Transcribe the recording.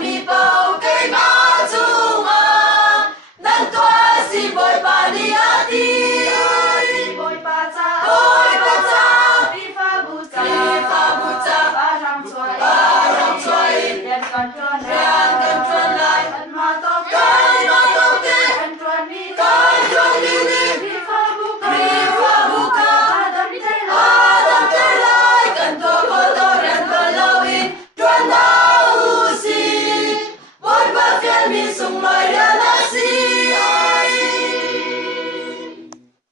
mi bao cây má chung à nan toa si boy pa ni ati boy pa cha vi fa bu cha ba ram choi yan kan chuan lai kan ma to ke kan chuan ni vi fa bu ka adam te lai kan to ko to ran to lo in chuan na u si boy pa fian mi sung mai